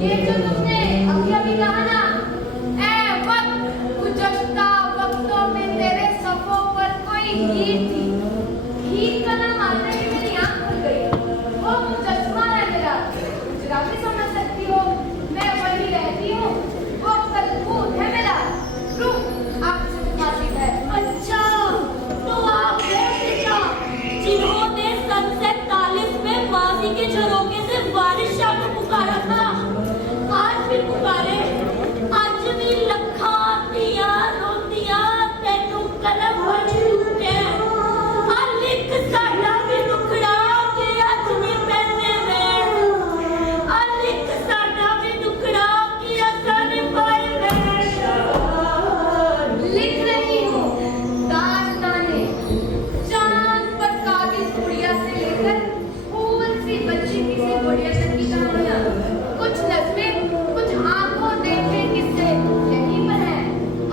ये जो तुमने अभी अभी कहा ना, ए वक्त गुज़श्ता वक्तों में तेरे सफ़ों पर कोई हीर थी। हीर का नाम आते ही मेरी आँख खुल गई। वो मुजस्मा है मेरा, जरा भी समझ सकती हो, मैं वही रहती हूँ। वो कलबूत है मेरा, रूह आपसे मुखातिब है। अच्छा, तो आप जिन्होंने सन 47 में माजी के झरोखे से वारिस शाह को पुकारा था, आज भी पुकारे। आज भी लखा दिया रोतिया तेनू कलम छूटे। लिख साडा भी दुखड़ा के अज भी पैसे वैण। लिख साडा भी दुखड़ा के असर पाए वैण। लिख रही हूँ दास्ताने, चांद पर काबिज गुड़िया से लेकर फूल सी बच्ची किसी गुड़िया तक की कहानियाँ। कुछ नज़्में, कुछ आंखों देखे किस्से यहीं पर है।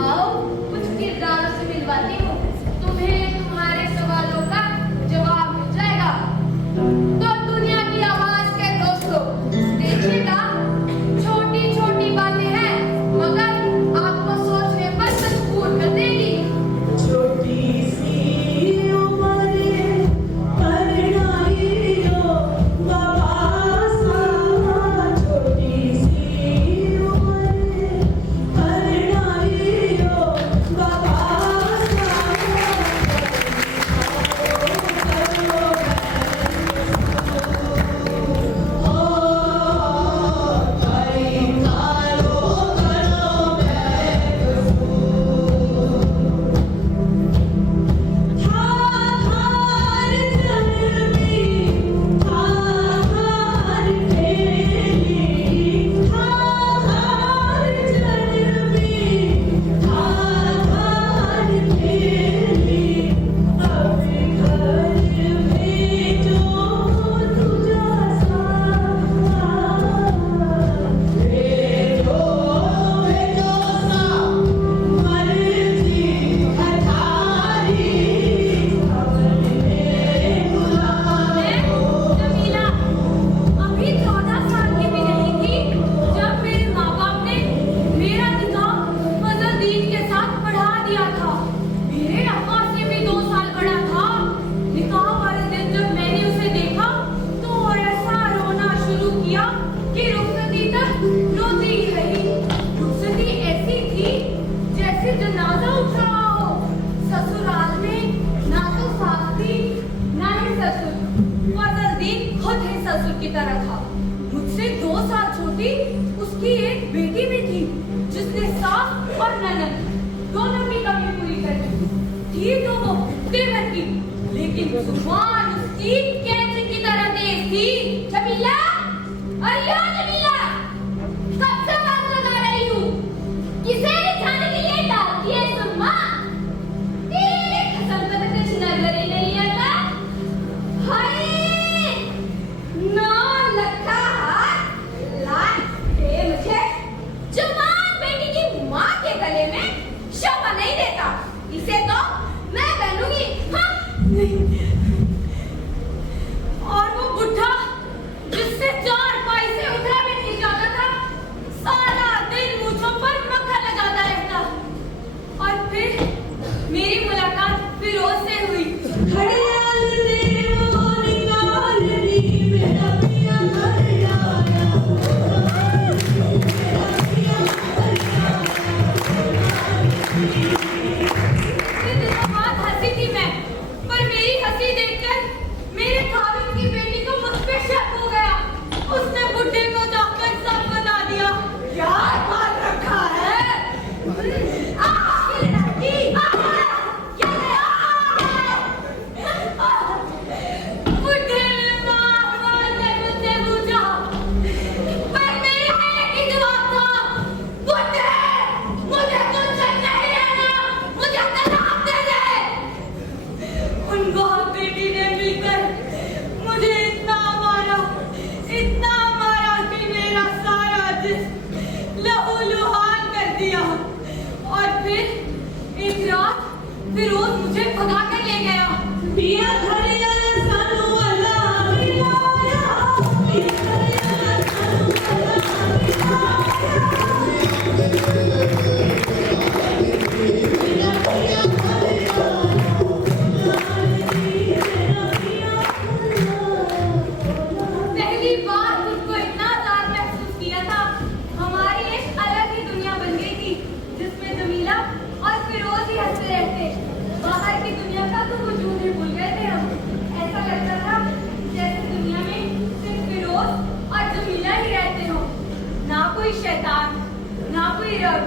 आओ कुछ किरदारों से मिलवाती हूँ, तुम्हें तुम्हारे सवालों का जवाब मिल जाएगा। तो दुनिया की आवाज के दोस्तों, देखिएगा छोटी छोटी बातें हैं, मगर आपको सोचने पर मजबूर कर देगी। छोटी सी उम्र परनाइयो बाबा सा। छोटी सी उम्र परनाइयो बाबा सा। जमीला अभी 14 साल की भी नहीं थी जब मेरे माँ बाप ने मेरा निकाह फजलदीन के साथ पढ़ा दिया था। मेरे अब्बा से भी 2 साल बड़ा था। निकाह वाले दिन जब मैंने उसे देखा तो ऐसा रोना शुरू किया कि रुखसती तक रोती ही रही। रुखसती ऐसी थी जैसे जनाजा उठ रहा हो। ससुराल में ना तो सास थी ना ही ससुर। फजलदीन खुद ही ससुर की तरह था। मुझसे 2 साल छोटी उसकी एक बेटी भी थी जिसने सास और ननद दोनों की कमी पूरी कर दी थी। तो वो तेवर की, लेकिन जुबान उसकी कैंची की तरह तेज थी। जमीला, अयो जमीला, कब से बात लगा रही हूँ? किसे रिझाने के लिए डालती है सुरमा? तेरे कसम का तो कुछ नजर ही नहीं आता। हाय ना लखा हाथ लाट दे मुझे। जवान बेटी की माँ के गले में शोभा नहीं देता। इसे तो मैं पहनूंगी। हाँ नहीं। और वो बुढ़ा जिससे 4 पाई से उठा भी कोई शैतान, ना कोई रब,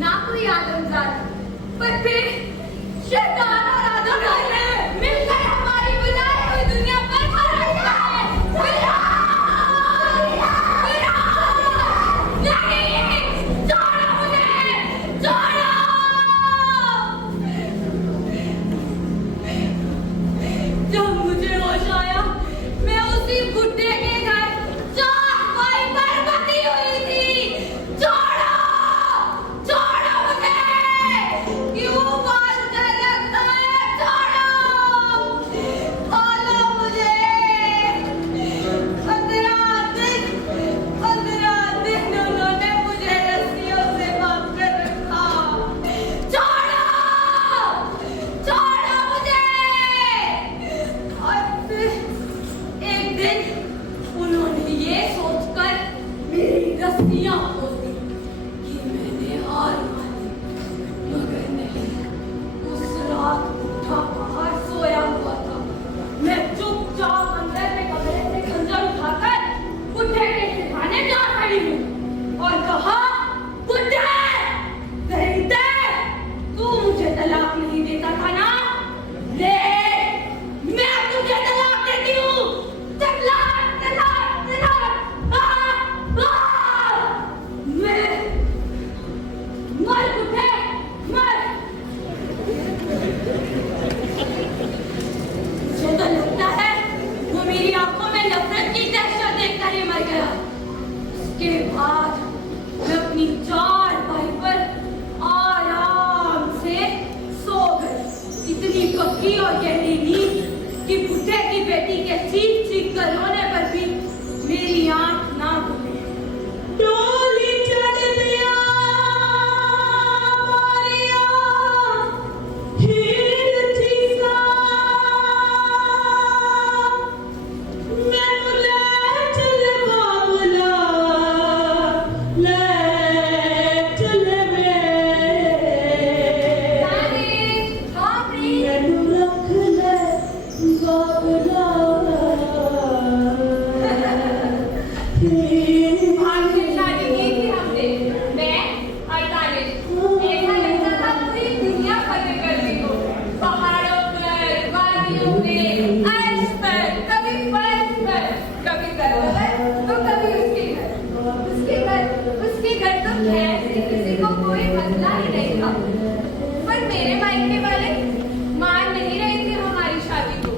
ना कोई आदमजाद, पर फिर शैतान और आदमजाद ने मिलकर हमारी बनाई हुई दुनिया पर हराया है। नहीं, छोड़ो मुझे, छोड़ो। जब मुझे होश आया, मैं उसी बुड्ढे के घर चार भाई बर्बादी हुई थी। छोड़ो, छोड़ो मुझे, क्यों बात कर रखता है? छोड़ो, खोलो मुझे। 15 दिन उन्होंने मुझे रस्सियों से बांध कर रखा। छोड़ो, छोड़ो मुझे। और फिर एक दिन उन्होंने ये सोचकर मेरी रस्सियां खोल दी कि मैंने हार मानी, मगर नहीं। उस रात बूढ़ा बाहर सोया हुआ था। मैं चुपचाप अंदर के कमरे से खंजर उठाकर बुड्ढे के सिरहाने जा खड़ी हूँ और कहा, बुड्ढे, दरिद्र, तू मुझे तलाक नहीं देता था ना? ले, मैं तुझे तलाक देती हूँ। तलाक, तलाक, तलाक। मैं मर बुड्ढे, मर। मुझे तो लगता है वो मेरी आंखों में नफरत की दहशत देखकर ही मर गया। उसके बाद मैं अपनी चारपाई पर आराम से सो गई। इतनी पक्की और गहरी नींद कि बुड्ढे की बेटी के चीख चीख कर रोने पर भी मेरी आंख ना खुली। डोली चढ़ दिया मारिया हीर चीसा मैनू ले चल बाबला ले चल वे मैनू रख ले बाबला आखिर शादी की थी हमने, मैं और तानिश। ऐसा लगता था पूरी दुनिया फतेह कर ली हो। पहाड़ों पर, वादियों में, अर्श पर, कभी फर्श पर, कभी दरों पर, तो कभी उसके घर तो खैर से किसी को कोई मसला ही नहीं था। पर मेरे मायके वाले मान नहीं रहे थे हमारी शादी को।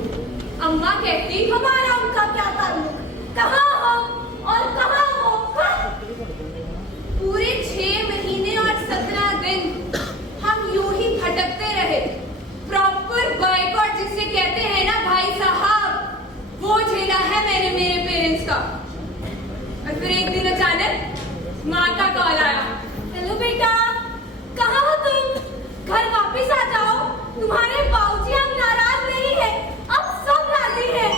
अम्मा कहती, हमारा उनका क्या ताल्लुक, कहाँ हो और कहाँ हो? पूरे 6 महीने और 17 दिन हम यूं ही भटकते रहे। प्रॉपर बॉयकॉट जिसे कहते हैं ना भाई साहब, वो झेला है मैंने मेरे पेरेंट्स का। और फिर एक दिन अचानक माँ का कॉल आया, हेलो बेटा, कहाँ हो तुम? घर वापस आ जाओ, तुम्हारे बाबूजी अब नाराज नहीं है, अब सब राजी है।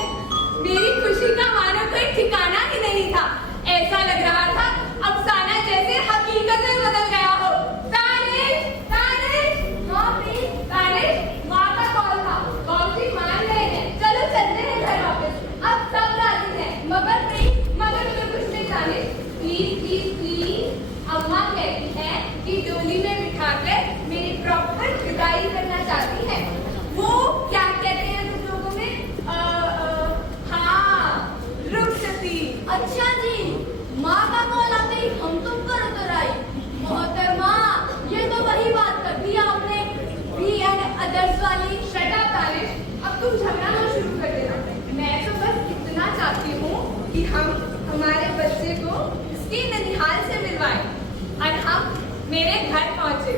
मेरी खुशी का मानो कोई ठिकाना ही नहीं था। ऐसा लग रहा था अफसाना जैसे हकीकत में बदल गया हो। तानिश, तानिश, हाँ प्लीज, तानिश, माँ का कॉल था। बाबूजी मान रहे हैं, चलो चलते हैं घर वापस। अब सब राजी हैं, मगर मुझे कुछ नहीं तानिश, प्लीज प्लीज प्लीज। अम्मा कहती है कि डोली में बिठाकर मेरी प्रॉपर विदाई करना चाहती है। वो क्या कहते हैं तुम लोगों में? हाँ, रुखसती। अच्छा जी, माँ का कॉल आते ही हम तुम पर उतर आई। मोहतरमा, ये तो वही बात कर दी आपने, भी एंड अदर्स वाली। शट अप तानिश, अब तुम झगड़ा ना शुरू कर देना। मैं तो बस इतना चाहती हूँ कि हम हमारे बच्चे को इसकी ननिहाल से मिलवाएं और हम मेरे घर पहुँचे।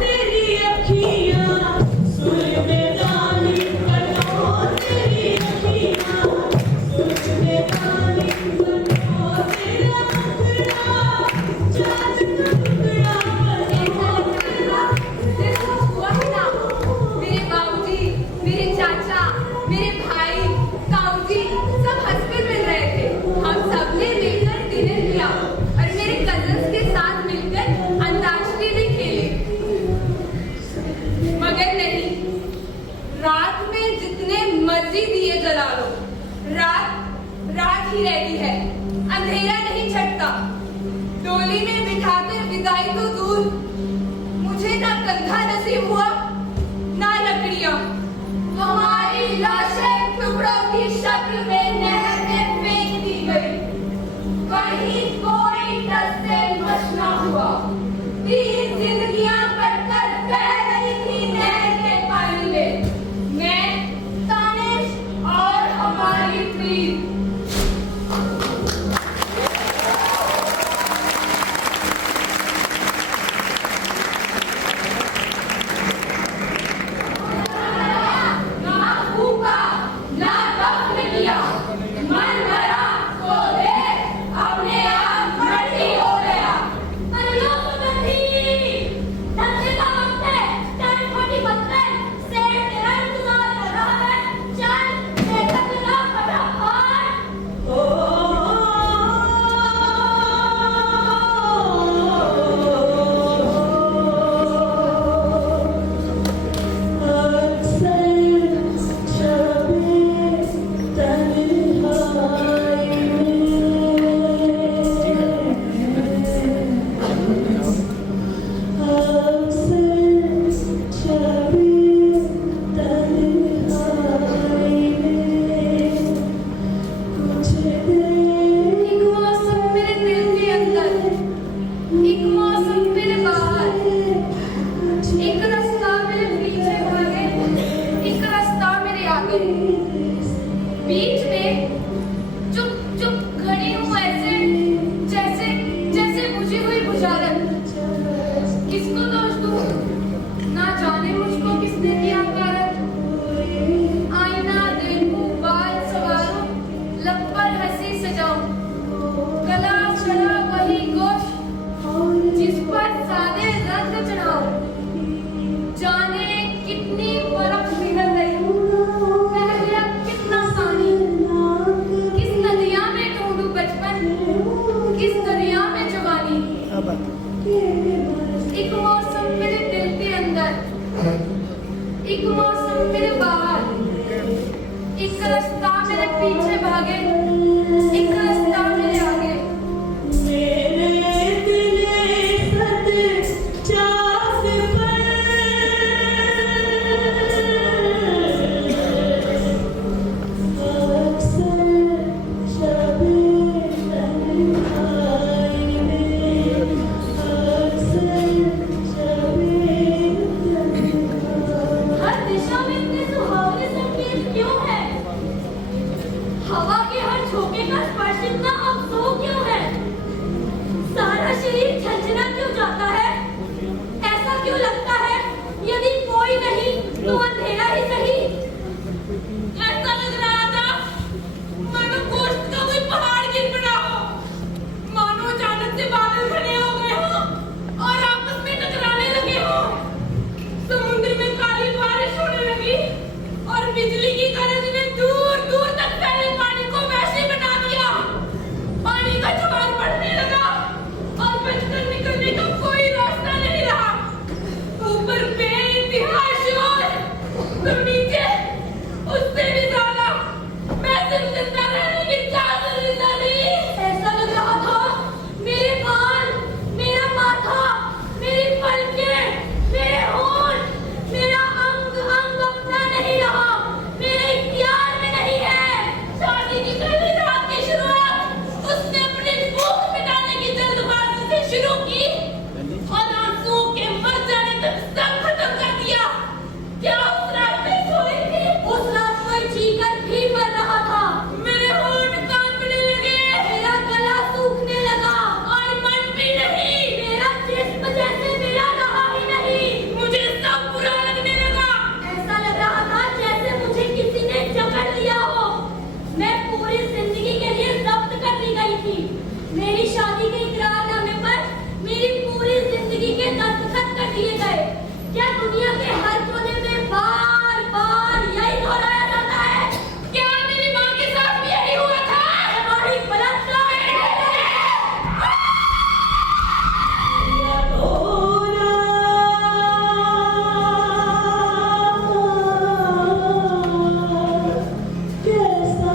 तेरी अखियाँ सुर में गानी, तेरी अखियाँ सुर में गानी, तेरा मुखड़ा चाँद का टुकड़ा ऐसा लगता है जैसे कुछ हुआ ही ना हो। मेरे बाबूजी, मेरे चाचा, मेरे भाई, ताऊजी सब हंसकर मिल रहे थे। हम सबने मिलकर डिनर किया और मेरे कजन्स के साथ मिलकर अंताक्षरी भी खेली। मगर नहीं, रात में जितने मर्जी दिए जला लो, रात रात ही रहती है। अंधेरा नहीं छटता। डोली में बिठाकर विदाई तो दूर, मुझे ना कंधा नसीब हुआ ना लकड़ियां। हमारी लाशें टुकड़ों की शक्ल में नहर में फेंक दी गई। कहीं कोई टस से मश ना हुआ। 30 जिंदगियां कटकर बह रही थी नहर के पानी में। मैं, तानिश और हमारी प्रीत। बीच में चुप चुप खड़ी हूँ ऐसे, जैसे जैसे बुझी हुई बुझारत। किसको दोष दूँ? ना जाने मुझको किसने दिया कारत। आईना देखूं, बाल संवारूं, लब पर हंसी सजाऊं, गला छड़ा वही गोश जिस पर सादे रंग चढ़ाऊं। जाने कितनी बर्फ पिघल गई, बह गया कितना पानी। किस नदिया में ढूंढूं बचपन, किस दरिया में जवानी। एक मौसम मेरे दिल के अंदर, एक मौसम मेरे बाहर। एक रास्ता मेरे पीछे भागे, एक रास्ता मेरे आगे। मेरे दिले सद चाँद पर अक्सर शबे तन्हाई में, अक्सर शबे तन्हाई। हर दिशा में इतने सुहावने संकेत क्यों है? हवा के हर झोंके का स्पर्श इतना अफसोस क्यों है? सारा शरीर झंझना क्यों जाता है? ऐसा क्यों लगता है यदि कोई नहीं तो अंधेरा ही सही। ऐसा लग रहा था मानो गोश्त का कोई पहाड़ गिर पड़ा हो, मानो अचानक से बादल घने हो गए हो और आपस में टकराने लगे हो। समुद्र में काली बारिश होने लगी और बिजली की गरज ने दूर दूर तक फैले पानी को वैसे बना दिया। पानी का ज्वार बढ़ने लगा और बचकर निकलने का कोई रास्ता नहीं रहा। ऊपर बेइंतहा शोर, तो नीचे उससे भी ज्यादा। मैं सिर्फ जिंदा रहने की चाह से जिंदा नहीं। ऐसा लग रहा था मेरे बाल, मेरा माथा, मेरी पलकें, मेरे होंठ, मेरा अंग अंग अपना नहीं रहा, मेरे इख्तियार में नहीं है। शादी की पहली रात की शुरुआत उसने अपनी भूख मिटाने की जल्दबाजी से शुरू की और आंसुओं के मर जाने तक सब खत्म कर दिया। क्या उस रात में सोई थी? उस रात कोई चीखकर भी मर रहा था। मेरे होंठ कांपने लगे, मेरा गला सूखने लगा और मन भी नहीं। मेरा जिस्म जैसे मेरा रहा ही नहीं। मुझे सब बुरा लगने लगा। ऐसा लग रहा था जैसे मुझे किसी ने जकड़ लिया हो। मैं पूरी जिंदगी के लिए जब्त कर दी गई थी। मेरी शादी के इकरारनामे पर मेरी पूरी जिंदगी के दस्तखत कर दिए गए। क्या दुनिया के हर कोने में बार बार यही दोहराया जाता है? क्या मेरी माँ के साथ भी यही हुआ था? हमारी बलात्कार कैसा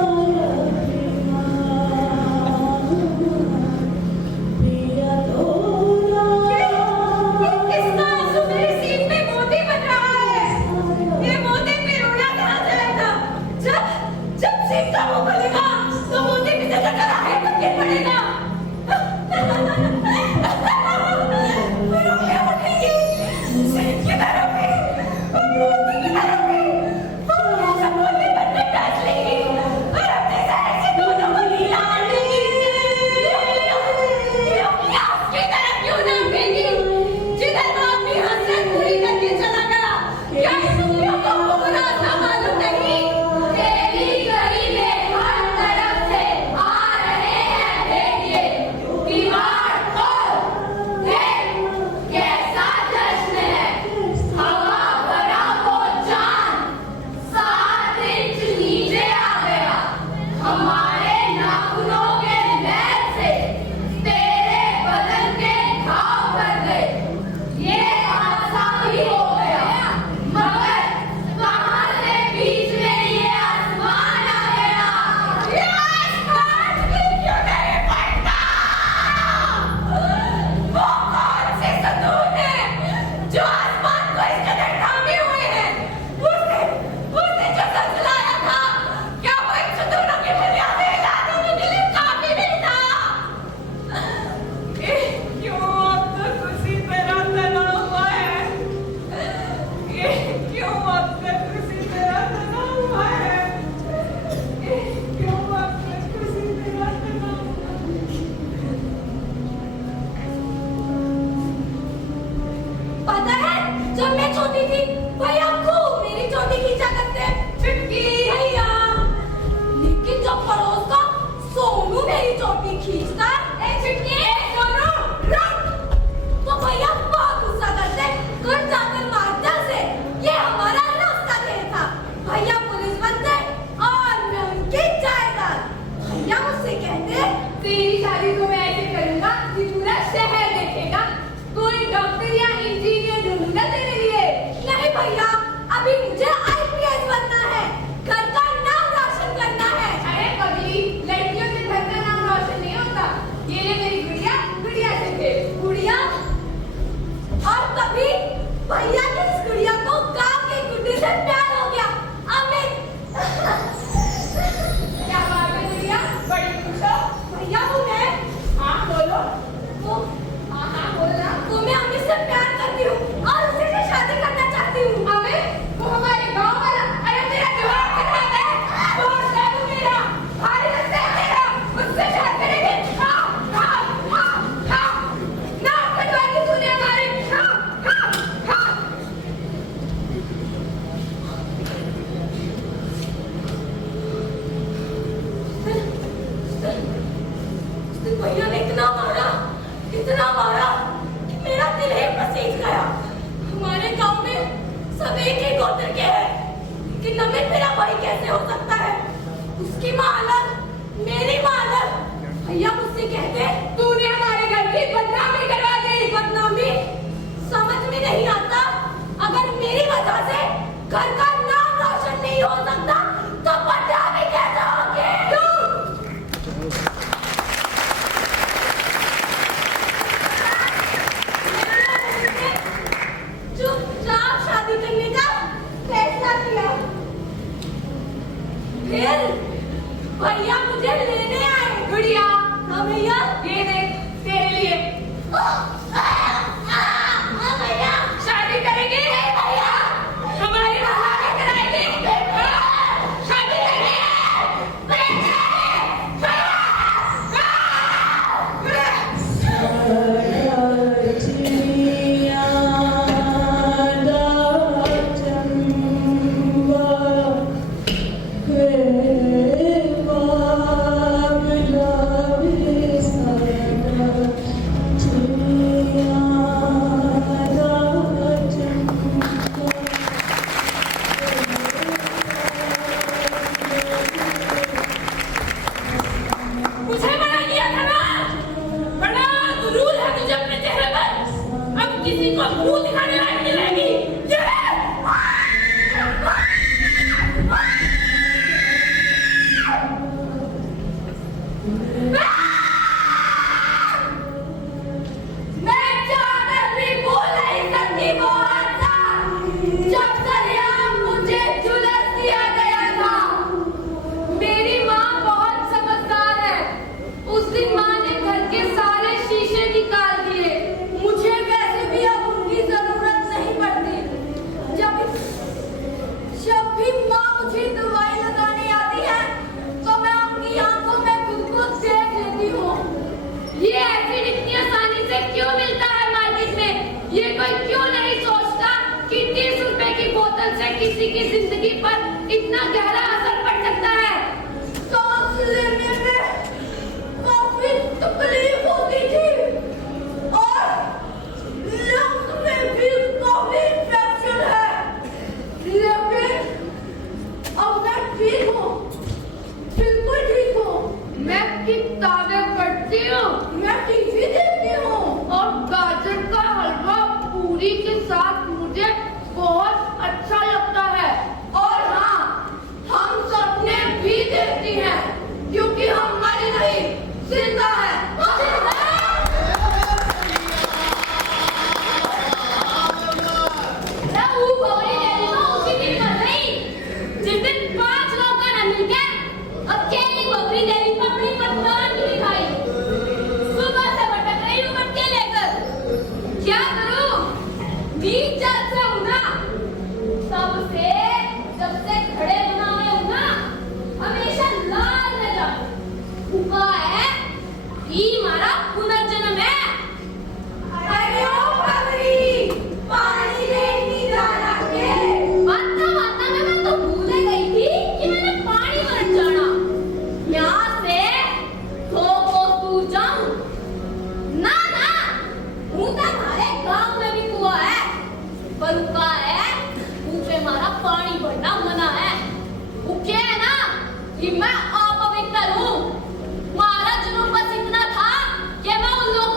देगा। फिर उंगलियां उठेंगी, सिर की तरफ भी, और मूर्ति की तरफ भी, और मुंह से बोलने पर भी डांस लेंगी, और अपने शहर से दोनों को लीला कर देंगी। ये उंगलियां उसकी तरफ क्यों ना उठेंगी, जिधर वो अपनी हसरत पूरी करके चला गया? क्या इस उंगलियों को बुरा सा मालूम नहीं? तेरी गली में हर तरफ से आ रहे हैं भेड़िए, दीवार तोड़, देख कैसा जश्न है, हवा भरा वो चांद 7 इंच नीचे आ गया, हमारे नाखूनों के लहर से तेरे बदन के घाव कर गए। ये हादसा भी हो गया, मगर कहाँ से बीच में ये आसमान आ गया? ये आसमान भी क्यों नहीं फटता? वो कौन से सतून है जो आसमान को इस कदर थामे हुए हैं? उसने जो झुंझलाया था, क्या वो इन सतूनों की बुनियादें हिला देने के लिए काफी नहीं था? क्यों अब तक उसी तरह तना हुआ है? क्यों अब तक उसी तरह तना हुआ है? क्यों अब तक उसी तरह तना हुआ है? पता है, जब मैं छोटी थी भैया खूब मेरी चोटी खींचा करते। चुटकी भैया, लेकिन जब पड़ोस का सोनू मेरी चोटी खींचता, ए चुटकी, ए सोनू, रुक! तो भैया बहुत गुस्सा करते, घर जाकर मारते उसे। ये हमारा रास्ता खेल था। भैया पुलिस बनते और मैं उनकी जायदाद। भैया मुझसे कहते, तेरी शादी को मैं ऐसे करूंगा कि पूरा शहर देखेगा, कोई डॉक्टर या इंजीनियर ढूंढूंगा तेरे लिए। नहीं भैया, अभी मुझे आईपीएस बनना है, घर का नाम रोशन करना है। अरे पगली, लड़कियों से घर का नाम रोशन नहीं होता। ये ले मेरी गुड़िया, गुड़िया से खेल। गुड़िया? और कभी भैया की इस गुड़िया को गांव के गुड्डे से प्यार हो गया। अमित, क्या बात है गुड़िया, बड़ी खुश हो? भैया वो मैं, हाँ बोलो। वो हाँ बोलना। वो मैं अमित से प्यार करती हूँ और उसी से शादी करना चाहती हूँ। अमित, वो हमारे गांव वाला, अरे तेरा दिमाग खराब है, छोड़ दे तू मेरा, भारी लगता है तेरा, उससे शादी करेंगे। हाँ, हाँ, हाँ, हाँ, नाक कटवा दी तूने हमारे, हाँ, हाँ, हाँ। उसने भैया ने इतना मारा कि मेरा दिल ही पसीज गया। हमारे गांव में सब एक ही गोत्र के हैं, लेकिन अमित मेरा भाई कैसे हो सकता है? उसकी माँ अलग, मेरी माँ अलग। भैया मुझसे कहते, तूने हमारे घर की बदनामी करवा दी। बदनामी समझ में नहीं आता। अगर मेरी वजह से घर का नाम रोशन नहीं हो सकता तो बदनामी कैसे होगी? चुपचाप शादी करने का फैसला किया। फिर भैया मुझे लेने आए। गुड़िया, हाँ भैया, ये देख तेरे लिए, भैया शादी करेंगे। भैया, हमारे किसी की जिंदगी पर इतना गहरा असर पड़ सकता है। सांस लेने में काफी तकलीफ होती थी और लंग्स में भी काफी इंफेक्शन है, लेकिन अब मैं ठीक हूँ, बिल्कुल ठीक हूँ। मैं किताबें पढ़ती हूँ, मैं टीवी देखती हूँ और गाजर का हलवा पूरी के साथ मुझे बहुत अच्छा लगता है। और हाँ, हम सपने भी देखती हैं क्योंकि हम मरी नहीं, जिंदा है। जिस दिन 5 लोग का न मिलके अकेली बकरी देवी पर अपनी पत्तान की दिखाई। सुबह से भटक रही हूँ मटके लेकर, क्या करूँ? बीच जल से हूँ ना, जब से खड़े बना में हूँ ना, हमेशा लाल लगा हुआ है कि हमारा पुनर्जन्म है। अरे ओ बकरी, पानी लेने जाना के? बाता में मैं तो भूल ही गई थी कि मैंने पानी भर जाना। यहाँ से 100 कोस दूर जाऊं? ना ना, हूँ तो हमारे गांव में भी कुआं है, पर उसका है मुझे हमारा पानी भरना मना है। वो क्या है ना कि मैं अपवित्र हूँ। हमारा जुनून बस इतना था कि मैं उन लोगों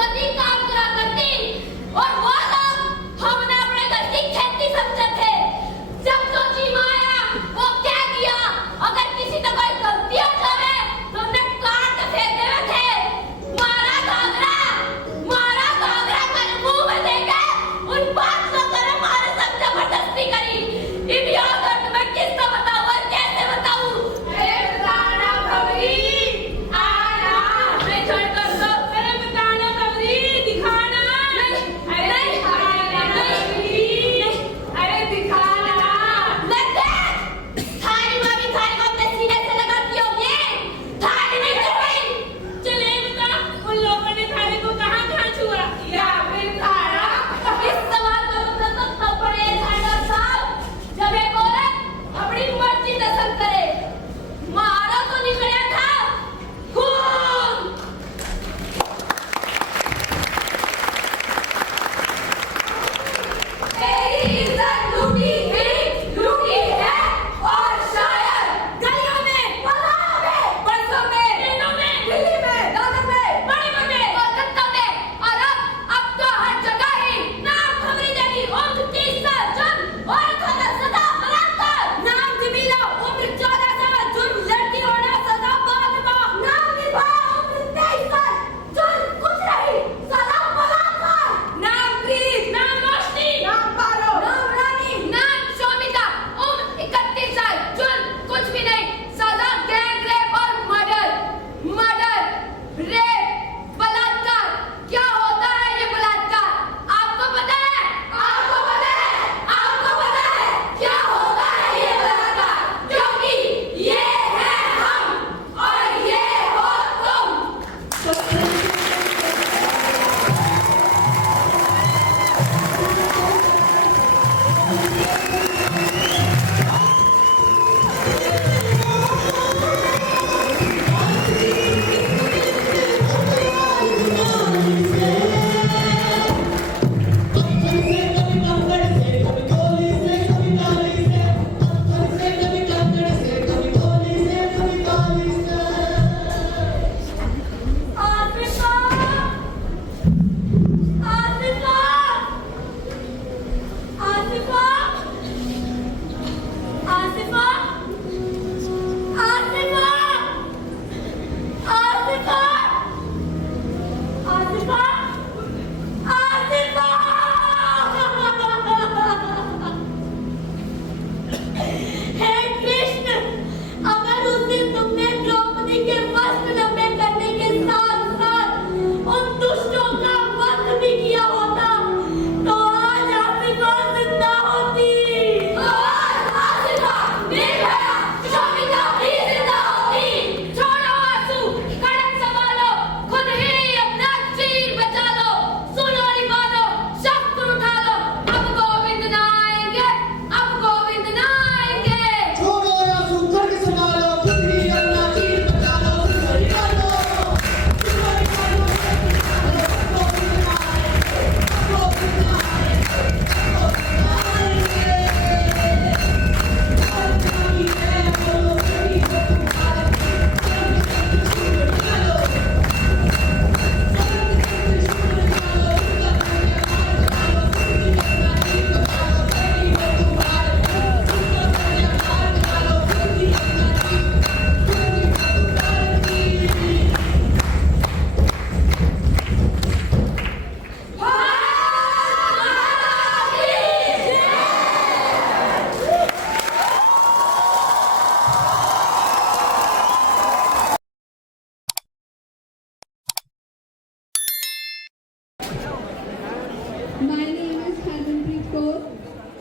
My name is Harmanpreet Kaur,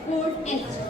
code H2.